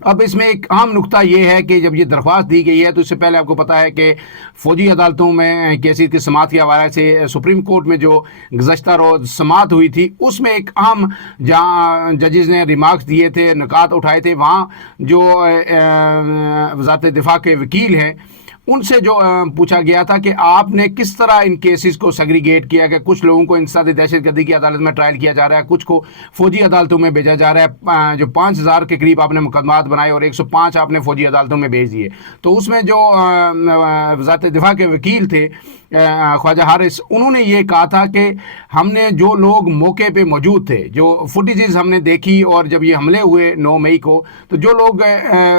اب اس میں ایک اہم نقطہ یہ ہے کہ جب یہ درخواست دی گئی ہے تو اس سے پہلے آپ کو پتہ ہے کہ فوجی عدالتوں میں کیسز کی سماعت کے حوالے سے سپریم کورٹ میں جو گزشتہ روز سماعت ہوئی تھی اس میں ایک اہم جہاں ججز نے ریمارکس دیے تھے، نکات اٹھائے تھے، وہاں جو وزارت دفاع کے وکیل ہیں ان سے جو پوچھا گیا تھا کہ آپ نے کس طرح ان کیسز کو سیگریگیٹ کیا کہ کچھ لوگوں کو انسداد دہشت گردی کی عدالت میں ٹرائل کیا جا رہا ہے، کچھ کو فوجی عدالتوں میں بھیجا جا رہا ہے، جو 5000 کے قریب آپ نے مقدمات بنائے اور 105 آپ نے فوجی عدالتوں میں بھیج دیے۔ تو اس میں جو وزارت دفاع کے وکیل تھے خواجہ حارث، انہوں نے یہ کہا تھا کہ ہم نے جو لوگ موقع پہ موجود تھے، جو فوٹیجز ہم نے دیکھی اور جب یہ حملے ہوئے 9 مئی کو، تو جو لوگ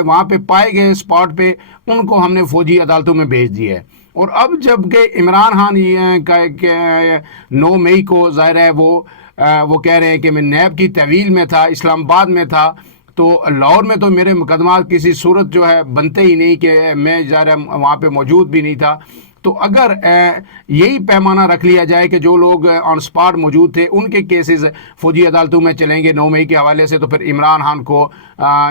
وہاں پہ پائے گئے اسپاٹ پہ ان کو ہم نے فوجی عدالتوں میں بھیج دیا ہے۔ اور اب جب کہ عمران خان 9 مئی کو ظاہر ہے وہ کہہ رہے ہیں کہ میں نیب کی تحویل میں تھا، اسلام آباد میں تھا، تو لاہور میں تو میرے مقدمات کسی صورت جو ہے بنتے ہی نہیں کہ میں ظاہر ہے وہاں پہ موجود بھی نہیں تھا۔ تو اگر یہی پیمانہ رکھ لیا جائے کہ جو لوگ آن سپاٹ موجود تھے ان کے کیسز فوجی عدالتوں میں چلیں گے 9 مئی کے حوالے سے، تو پھر عمران خان کو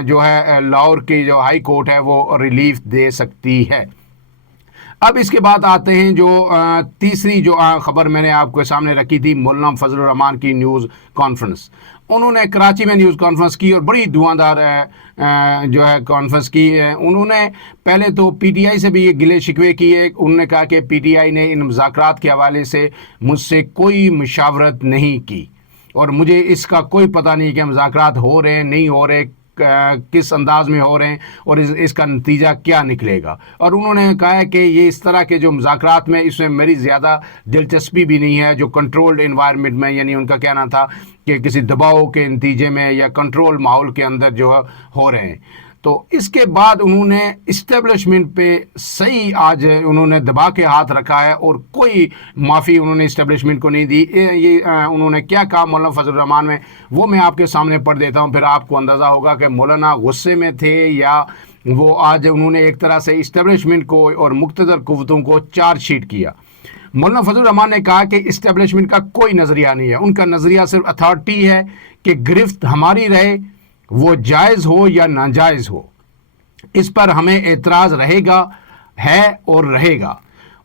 جو ہے لاہور کی جو ہائی کورٹ ہے وہ ریلیف دے سکتی ہے۔ اب اس کے بعد آتے ہیں جو تیسری جو خبر میں نے آپ کو سامنے رکھی تھی، مولانا فضل الرحمان کی نیوز کانفرنس۔ انہوں نے کراچی میں نیوز کانفرنس کی اور بڑی دھواندار جو ہے کانفرنس کی۔ انہوں نے پہلے تو پی ٹی آئی سے بھی یہ گلے شکوے کیے، انہوں نے کہا کہ پی ٹی آئی نے ان مذاکرات کے حوالے سے مجھ سے کوئی مشاورت نہیں کی اور مجھے اس کا کوئی پتہ نہیں کہ مذاکرات ہو رہے ہیں نہیں ہو رہے، کس انداز میں ہو رہے ہیں اور اس کا نتیجہ کیا نکلے گا۔ اور انہوں نے کہا ہے کہ یہ اس طرح کے جو مذاکرات میں اس میں میری زیادہ دلچسپی بھی نہیں ہے، جو کنٹرولڈ انوائرمنٹ میں، یعنی ان کا کہنا تھا کہ کسی دباؤ کے نتیجے میں یا کنٹرول ماحول کے اندر جو ہو رہے ہیں۔ تو اس کے بعد انہوں نے اسٹیبلشمنٹ پہ صحیح آج انہوں نے دبا کے ہاتھ رکھا ہے اور کوئی معافی انہوں نے اسٹیبلشمنٹ کو نہیں دی۔ یہ انہوں نے کیا کہا مولانا فضل الرحمان میں، وہ میں آپ کے سامنے پڑھ دیتا ہوں، پھر آپ کو اندازہ ہوگا کہ مولانا غصے میں تھے یا وہ آج انہوں نے ایک طرح سے اسٹیبلشمنٹ کو اور مقتدر قوتوں کو چارج شیٹ کیا۔ مولانا فضل الرحمان نے کہا کہ اسٹیبلشمنٹ کا کوئی نظریہ نہیں ہے، ان کا نظریہ صرف اتھارٹی ہے کہ گرفت ہماری رہے، وہ جائز ہو یا ناجائز ہو، اس پر ہمیں اعتراض رہے گا، ہے اور رہے گا۔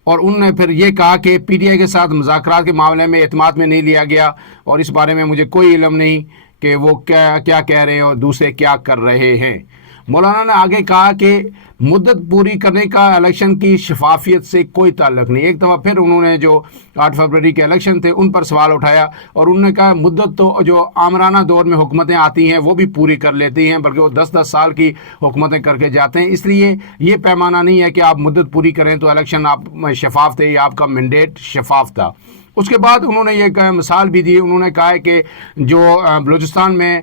اور انہوں نے پھر یہ کہا کہ پی ٹی آئی کے ساتھ مذاکرات کے معاملے میں اعتماد میں نہیں لیا گیا اور اس بارے میں مجھے کوئی علم نہیں کہ وہ کیا کہہ رہے ہیں اور دوسرے کیا کر رہے ہیں۔ مولانا نے آگے کہا کہ مدت پوری کرنے کا الیکشن کی شفافیت سے کوئی تعلق نہیں۔ ایک دفعہ پھر انہوں نے جو 8 فروری کے الیکشن تھے ان پر سوال اٹھایا اور انہوں نے کہا مدت تو جو آمرانہ دور میں حکومتیں آتی ہیں وہ بھی پوری کر لیتی ہیں، بلکہ وہ 10 سال کی حکومتیں کر کے جاتے ہیں، اس لیے یہ پیمانہ نہیں ہے کہ آپ مدت پوری کریں تو الیکشن آپ شفاف تھے یا آپ کا مینڈیٹ شفاف تھا۔ اس کے بعد انہوں نے یہ مثال بھی دی، انہوں نے کہا ہے کہ جو بلوچستان میں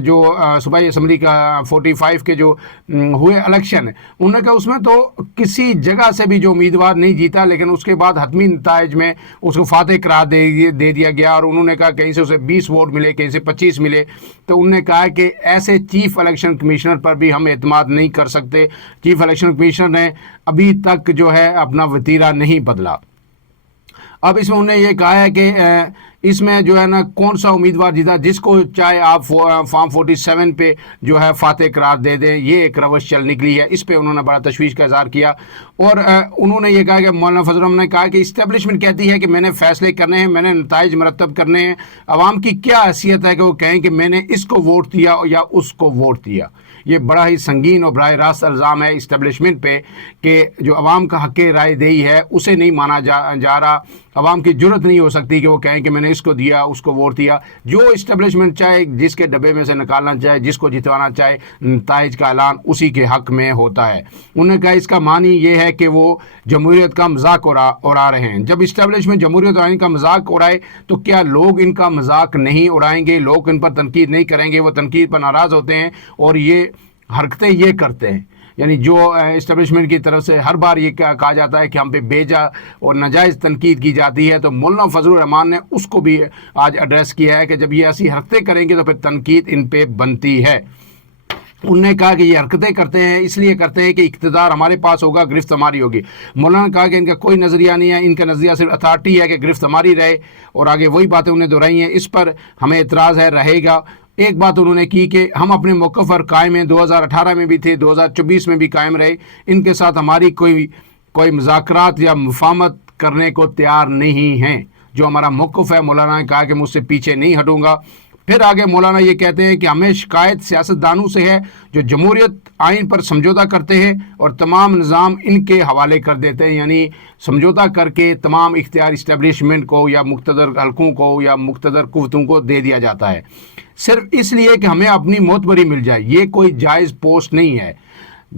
جو صوبائی اسمبلی کا 45 کے جو ہوئے الیکشن، انہوں نے کہا اس میں تو کسی جگہ سے بھی جو امیدوار نہیں جیتا، لیکن اس کے بعد حتمی نتائج میں اس کو فاتح قرار دے دیا گیا اور انہوں نے کہا کہیں سے اسے 20 ووٹ ملے، کہیں سے 25 ملے۔ تو انہوں نے کہا کہ ایسے چیف الیکشن کمیشنر پر بھی ہم اعتماد نہیں کر سکتے، چیف الیکشن کمیشنر نے ابھی تک جو ہے اپنا وتیرہ نہیں بدلا۔ اب اس میں انہوں نے یہ کہا ہے کہ اس میں جو ہے نا کون سا امیدوار جیتا، جس کو چاہے آپ فارم 47 پہ جو ہے فاتح قرار دے دیں، یہ ایک روش چل نکلی ہے۔ اس پہ انہوں نے بڑا تشویش کا اظہار کیا اور انہوں نے یہ کہا کہ مولانا فضل الرحمان نے کہا کہ اسٹیبلشمنٹ کہتی ہے کہ میں نے فیصلے کرنے ہیں، میں نے نتائج مرتب کرنے ہیں، عوام کی کیا حیثیت ہے کہ وہ کہیں کہ میں نے اس کو ووٹ دیا یا اس کو ووٹ دیا۔ یہ بڑا ہی سنگین اور براہ راست الزام ہے اسٹیبلشمنٹ پہ کہ جو عوام کا حق رائے دہی ہے اسے نہیں مانا جا رہا۔ عوام کی جرت نہیں ہو سکتی کہ وہ کہیں کہ میں نے اس کو دیا اس کو ووٹ دیا۔ جو اسٹیبلشمنٹ چاہے جس کے ڈبے میں سے نکالنا چاہے، جس کو جتوانا چاہے، نتائج کا اعلان اسی کے حق میں ہوتا ہے۔ انہوں نے کہا اس کا معنی یہ ہے کہ وہ جمہوریت کا مذاق اڑا رہے ہیں۔ جب اسٹیبلشمنٹ جمہوریت اور ان کا مذاق اڑائے تو کیا لوگ ان کا مذاق نہیں اڑائیں گے؟ لوگ ان پر تنقید نہیں کریں گے؟ وہ تنقید پر ناراض ہوتے ہیں اور یہ حرکتیں یہ کرتے ہیں، یعنی جو اسٹیبلشمنٹ کی طرف سے ہر بار یہ کہا جاتا ہے کہ ہم پہ بیجا اور ناجائز تنقید کی جاتی ہے، تو مولانا فضل الرحمان نے اس کو بھی آج ایڈریس کیا ہے کہ جب یہ ایسی حرکتیں کریں گے تو پھر تنقید ان پہ بنتی ہے۔ انہوں نے کہا کہ یہ حرکتیں کرتے ہیں اس لیے کرتے ہیں کہ اقتدار ہمارے پاس ہوگا، گرفت ہماری ہوگی۔ مولانا نے کہا کہ ان کا کوئی نظریہ نہیں ہے، ان کا نظریہ صرف اتھارٹی ہے کہ گرفت ہماری رہے، اور آگے وہی باتیں انہیں دہرائی ہیں، اس پر ہمیں اعتراض ہے، رہے گا۔ ایک بات انہوں نے کی کہ ہم اپنے موقف پر قائم ہیں، 2018 میں بھی تھے، 2024 میں بھی قائم رہے، ان کے ساتھ ہماری کوئی مذاکرات یا مفاہمت کرنے کو تیار نہیں ہیں، جو ہمارا موقف ہے۔ مولانا نے کہا کہ مجھ سے پیچھے نہیں ہٹوں گا۔ پھر آگے مولانا یہ کہتے ہیں کہ ہمیں شکایت سیاستدانوں سے ہے جو جمہوریت آئین پر سمجھوتہ کرتے ہیں اور تمام نظام ان کے حوالے کر دیتے ہیں، یعنی سمجھوتہ کر کے تمام اختیار اسٹیبلشمنٹ کو یا مقتدر حلقوں کو یا مقتدر قوتوں کو دے دیا جاتا ہے، صرف اس لیے کہ ہمیں اپنی معتبری مل جائے۔ یہ کوئی جائز پوسٹ نہیں ہے،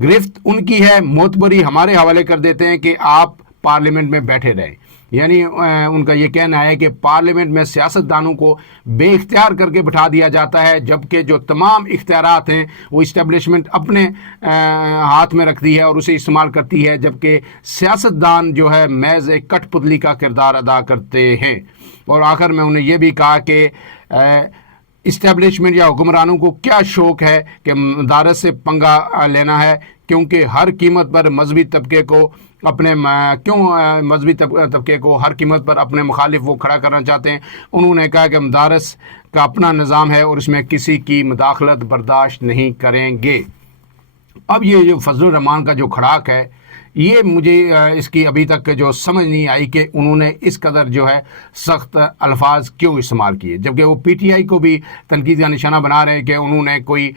گرفت ان کی ہے، معتبری ہمارے حوالے کر دیتے ہیں کہ آپ پارلیمنٹ میں بیٹھے رہیں، یعنی ان کا یہ کہنا ہے کہ پارلیمنٹ میں سیاستدانوں کو بے اختیار کر کے بٹھا دیا جاتا ہے، جبکہ جو تمام اختیارات ہیں وہ اسٹیبلشمنٹ اپنے ہاتھ میں رکھتی ہے اور اسے استعمال کرتی ہے، جبکہ سیاستدان جو ہے محض ایک کٹ پتلی کا کردار ادا کرتے ہیں۔ اور آخر میں انہوں نے یہ بھی کہا کہ اسٹیبلشمنٹ یا حکمرانوں کو کیا شوق ہے کہ مدارس سے پنگا لینا ہے، کیونکہ ہر قیمت پر مذہبی طبقے کو ہر قیمت پر اپنے مخالف وہ کھڑا کرنا چاہتے ہیں۔ انہوں نے کہا کہ مدارس کا اپنا نظام ہے اور اس میں کسی کی مداخلت برداشت نہیں کریں گے۔ اب یہ جو فضل الرحمان کا جو کھڑاک ہے، یہ مجھے اس کی ابھی تک جو سمجھ نہیں آئی کہ انہوں نے اس قدر جو ہے سخت الفاظ کیوں استعمال کیے، جبکہ وہ پی ٹی آئی کو بھی تنقید کا نشانہ بنا رہے ہیں کہ انہوں نے کوئی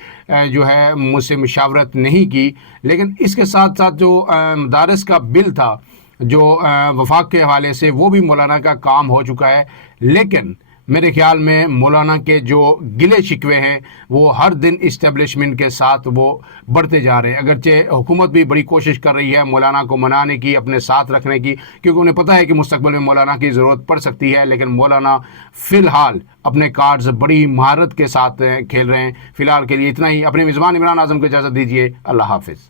جو ہے مجھ سے مشاورت نہیں کی۔ لیکن اس کے ساتھ ساتھ جو مدارس کا بل تھا جو وفاق کے حوالے سے، وہ بھی مولانا کا کام ہو چکا ہے، لیکن میرے خیال میں مولانا کے جو گلے شکوے ہیں وہ ہر دن اسٹیبلشمنٹ کے ساتھ وہ بڑھتے جا رہے ہیں، اگرچہ حکومت بھی بڑی کوشش کر رہی ہے مولانا کو منانے کی، اپنے ساتھ رکھنے کی، کیونکہ انہیں پتہ ہے کہ مستقبل میں مولانا کی ضرورت پڑ سکتی ہے، لیکن مولانا فی الحال اپنے کارڈز بڑی مہارت کے ساتھ کھیل رہے ہیں۔ فی الحال کے لیے اتنا ہی۔ اپنے میزبان عمران اعظم کو اجازت دیجیے، اللہ حافظ۔